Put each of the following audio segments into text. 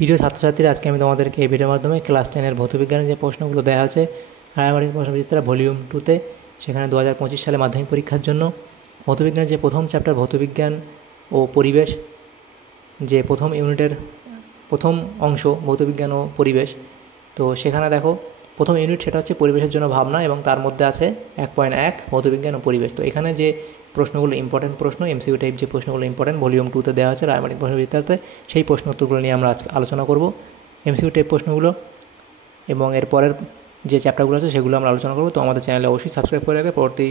প্রিয় ছাত্রছাত্রীরা, আজকে আমি তোমাদেরকে এই ভিডিওর মাধ্যমে ক্লাস 10-এর ভৌতবিজ্ঞানের যে প্রশ্নগুলো দেওয়া আছে রায়মার্টিন প্রশ্নবিচিত্রা ভলিউম 2-তে, সেখানে 2025 সালে মাধ্যমিক পরীক্ষার জন্য ভৌতবিজ্ঞানের যে প্রথম চ্যাপ্টার ভৌতবিজ্ঞান ও পরিবেশ, যে প্রথম ইউনিটের প্রথম অংশ ভৌতবিজ্ঞান ও পরিবেশ, তো সেখানে দেখো প্রথম ইউনিট সেটা হচ্ছে পরিবেশের জন্য ভাবনা, এবং তার মধ্যে আছে 1.1 ভৌতবিজ্ঞান ও পরিবেশ। তো এখানে যে প্রশ্নগুলো ইম্পর্টেন্ট প্রশ্ন, এমসিকিউ টাইপ যে প্রশ্নগুলো ইম্পর্টেন্ট ভলিউম 2-তে দেওয়া আছে রায়মার্টিন প্রশ্নবিচিত্রাতে, সেই প্রশ্ন উত্তরগুলো নিয়ে আমরা আজকে আলোচনা করব, এমসিকিউ টাইপ প্রশ্নগুলো, এবং এর পরের যে চ্যাপ্টারগুলো আছে সেগুলো আমরা আলোচনা করব। তো আমাদের চ্যানেলে অবশ্যই সাবস্ক্রাইব করে রাখবে পরবর্তী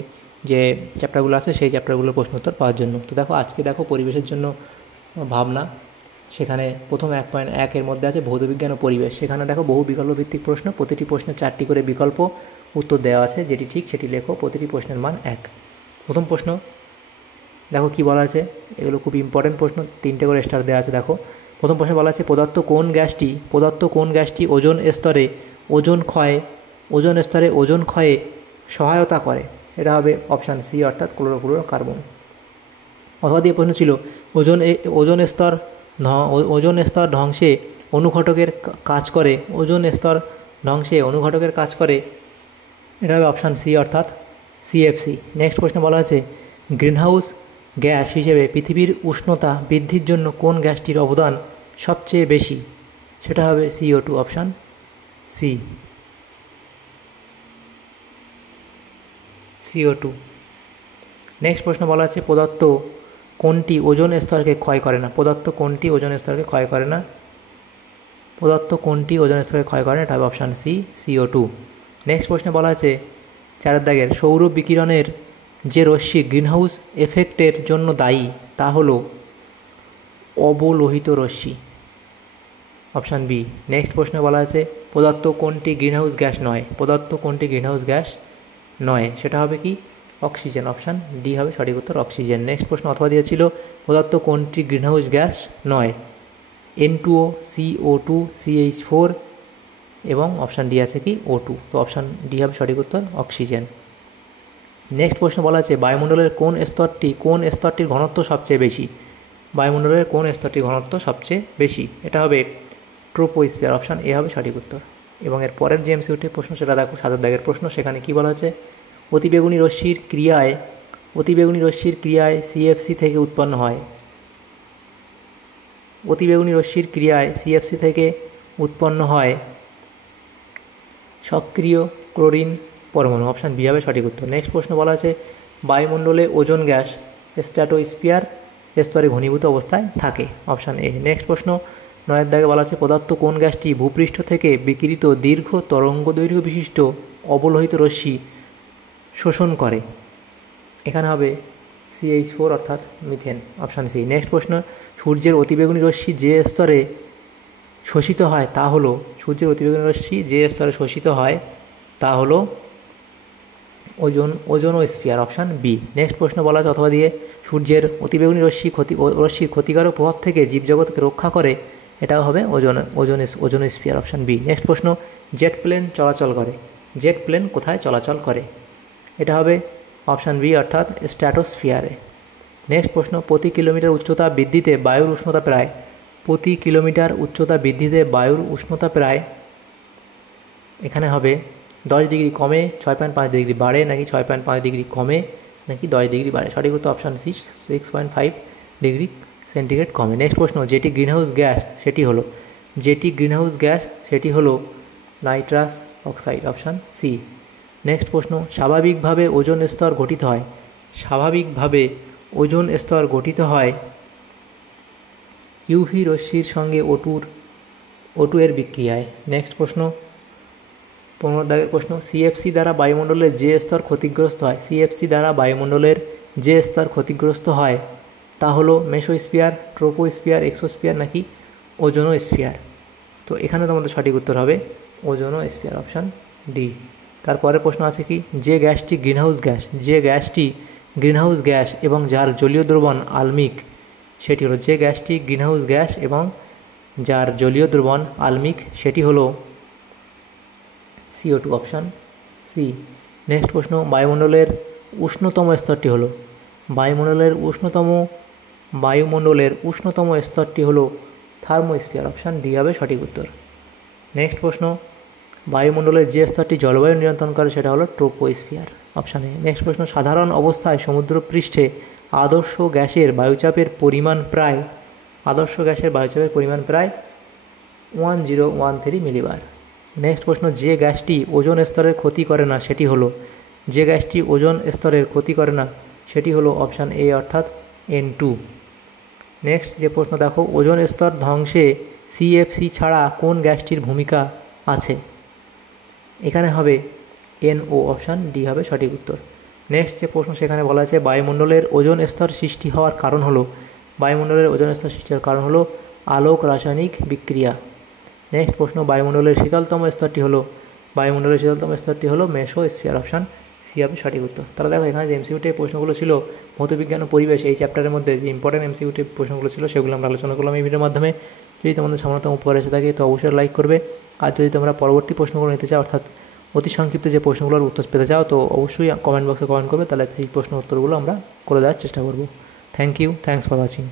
যে চ্যাপ্টারগুলো আছে সেই চ্যাপ্টারগুলোর প্রশ্ন উত্তর পাওয়ার জন্য। তো দেখো আজকে দেখো পরিবেশের জন্য ভাবনা, সেখানে প্রথম 1.1 এর মধ্যে আছে ভৌতবিজ্ঞান ও পরিবেশ। সেখানে দেখো বহু বিকল্প ভিত্তিক প্রশ্ন, প্রতিটি প্রশ্নে 4টি করে বিকল্প উত্তর দেওয়া আছে, যেটি ঠিক সেটি লেখো, প্রতিটি প্রশ্নের মান 1। প্রথম প্রশ্ন দেখো কি বলা আছে, এগুলো খুব ইম্পর্টেন্ট প্রশ্ন, 3টে করে স্টার দেওয়া আছে। দেখো প্রথম প্রশ্নে বলা আছে পদার্থ কোন গ্যাসটি ওজোন স্তরে ওজোন ক্ষয়ে সহায়তা করে। এটা হবে অপশান সি, অর্থাৎ ক্লোরোফ্লুরোকার্বন। অথবা দিয়ে প্রশ্ন ছিল ওজোন স্তর ধ্বংসে অনুঘটকের কাজ করে, এটা হবে অপশান সি, অর্থাৎ সিএফসি। নেক্সট প্রশ্নে বলা আছে গ্রিনহাউস গ্যাস হিসেবে পৃথিবীর উষ্ণতা বৃদ্ধির জন্য কোন গ্যাসটির অবদান সবচেয়ে বেশি। সেটা হবে CO2, option C, CO2। Next প্রশ্ন বলা আছে পদার্থ কোনটি ওজোন স্তরকে ক্ষয় করে না। এটা হবে অপশান সি, CO2। নেক্সট প্রশ্নে বলা আছে 4 দাগের সৌর বিকিরণের যে রশ্মি গ্রিনহাউস এফেক্টের জন্য দায়ী তা হলো অবলোহিত রশ্মি, অপশান বি। নেক্সট প্রশ্নে বলা আছে পদার্থ কোনটি গ্রিনহাউস গ্যাস নয়। সেটা হবে কি অক্সিজেন, অপশান ডি হবে সঠিক উত্তর, অক্সিজেন। নেক্সট প্রশ্ন অথবা দিয়েছিল পদার্থ কোনটি গ্রিনহাউস গ্যাস নয়, N2O, CO2, CH4 এবং অপশান ডি আছে কি O2। তো অপশান ডি হবে সঠিক উত্তর, অক্সিজেন। নেক্সট প্রশ্ন বলা আছে বায়ুমণ্ডলের কোন স্তরটির ঘনত্ব সবচেয়ে বেশি। এটা হবে ট্রোপোস্ফিয়ার, অপশান এ হবে সঠিক উত্তর। এবং এর পরের যে এমসিকিউ প্রশ্ন সেটা দেখো 7 দাগের প্রশ্ন, সেখানে কি বলা আছে অতিবেগুনি রশ্মির ক্রিয়ায় সিএফসি থেকে উৎপন্ন হয় সক্রিয় ক্লোরিন পরমাণু, অপশান বি হবে সঠিক উত্তর। নেক্সট প্রশ্ন বলা আছে বায়ুমণ্ডলে ওজোন গ্যাস স্ট্র্যাটোস্ফিয়ার স্তরে ঘনীভূত অবস্থায় থাকে, অপশান এ। নেক্সট প্রশ্ন 9 দাগে বলা আছে পদার্থ কোন গ্যাসটি ভূপৃষ্ঠ থেকে বিকিরিত দীর্ঘ তরঙ্গদৈর্ঘ্য বিশিষ্ট অবলোহিত রশ্মি শোষণ করে। এখানে হবে CH4, অর্থাৎ মিথেন, অপশান সি। নেক্সট প্রশ্ন সূর্যের অতিবেগুনি রশ্মি যে স্তরে শোষিত হয় তা হলো ওজোনোস্ফিয়ার, অপশান বি। নেক্সট প্রশ্ন বলা আছে অথবা দিয়ে সূর্যের অতিবেগুনি রশ্মির ক্ষতিকারক প্রভাব থেকে জীবজগৎকে রক্ষা করে, এটাও হবে ওজোনোস্ফিয়ার, অপশান বি। নেক্সট প্রশ্ন জেট প্লেন কোথায় চলাচল করে। এটা হবে অপশান বি, অর্থাৎ স্ট্র্যাটোস্ফিয়ারে। নেক্সট প্রশ্ন প্রতি কিলোমিটার উচ্চতা বৃদ্ধিতে বায়ুর উষ্ণতা প্রায় এখানে হবে 10 ডিগ্রি কমে 6.5 ডিগ্রি বাড়ে, নাকি 6.5 ডিগ্রি কমে, নাকি 10 ডিগ্রি বাড়ে। সঠিক উত্তর অপশান সি, 6.5 ডিগ্রি সেন্টিগ্রেড কমে। নেক্সট প্রশ্ন যেটি গ্রিনহাউস গ্যাস সেটি হলো nitrous oxide, option C. Next প্রশ্ন স্বাভাবিকভাবে ওজোন স্তর গঠিত হয় ইউভি রশ্মির সঙ্গে O2 এর বিক্রিয়ায়। নেক্সট প্রশ্ন 15 দাগের প্রশ্ন সিএফসি দ্বারা বায়ুমণ্ডলের যে স্তর ক্ষতিগ্রস্ত হয় তা হলো মেসোস্ফিয়ার, ট্রোপোস্ফিয়ার, এক্সোস্ফিয়ার, নাকি ওজোনোস্ফিয়ার। তো এখানে তোমাদের সঠিক উত্তর হবে ওজোনোস্ফিয়ার, অপশান ডি। তারপরে প্রশ্ন আছে কি যে গ্যাসটি গ্রিনহাউস গ্যাস এবং যার জলীয় দ্রবণ আলমিক, সেটি হলো সেটি হলো CO2, অপশান সি। নেক্সট প্রশ্ন বায়ুমণ্ডলের উষ্ণতম স্তরটি হলো থার্মোস্ফিয়ার, অপশান ডি হবে সঠিক উত্তর। নেক্সট প্রশ্ন, বায়ুমণ্ডলের যে স্তরটি জলবায়ু নিয়ন্ত্রণ করে সেটা হলো ট্রোপোস্ফিয়ার, অপশান এ। নেক্সট প্রশ্ন, সাধারণ অবস্থায় সমুদ্রপৃষ্ঠে আদর্শ গ্যাসের বায়ুচাপের পরিমাণ প্রায় 1013 মিলিবার। নেক্সট প্রশ্ন, যে গ্যাসটি ওজোন স্তরের ক্ষতি করে না সেটি হলো অপশান এ অর্থাৎ N2। নেক্সট যে প্রশ্ন দেখো, ওজোন স্তর ধ্বংসে CFC ছাড়া কোন গ্যাসটির ভূমিকা আছে? এখানে হবে NO, অপশান ডি হবে সঠিক উত্তর। নেক্সট যে প্রশ্ন সেখানে বলা আছে বায়ুমণ্ডলের ওজোন স্তর সৃষ্টি হওয়ার কারণ হলো আলোক রাসায়নিক বিক্রিয়া। নেক্সট প্রশ্ন, বায়ুমণ্ডলের শীতলতম স্তরটি হলো মেসোস্ফিয়ার, অপশান সি হবে সঠিক উত্তর। তাহলে দেখো এখানে যে এমসিকিউ টাইপ প্রশ্নগুলো ছিল ভৌতবিজ্ঞান ও পরিবেশ এই চ্যাপ্টারের মধ্যে যে ইম্পর্টেন্ট এমসিকিউ টাইপ প্রশ্নগুলো ছিল সেগুলো আমরা আলোচনা করলাম এই ভিডিওর মাধ্যমে। যদি তোমাদের সামান্যতম উপকার এসে থাকে তো অবশ্যই লাইক করবে, আর যদি তোমরা পরবর্তী প্রশ্নগুলো নিতে চাও অর্থাৎ অতি সংক্ষিপ্ত যে প্রশ্নগুলোর উত্তর পেতে চাও তো অবশ্যই কমেন্ট বক্সে কমেন্ট করবে, তাহলে সেই প্রশ্ন উত্তরগুলো আমরা করে দেওয়ার চেষ্টা করব। Thank you, thanks for watching.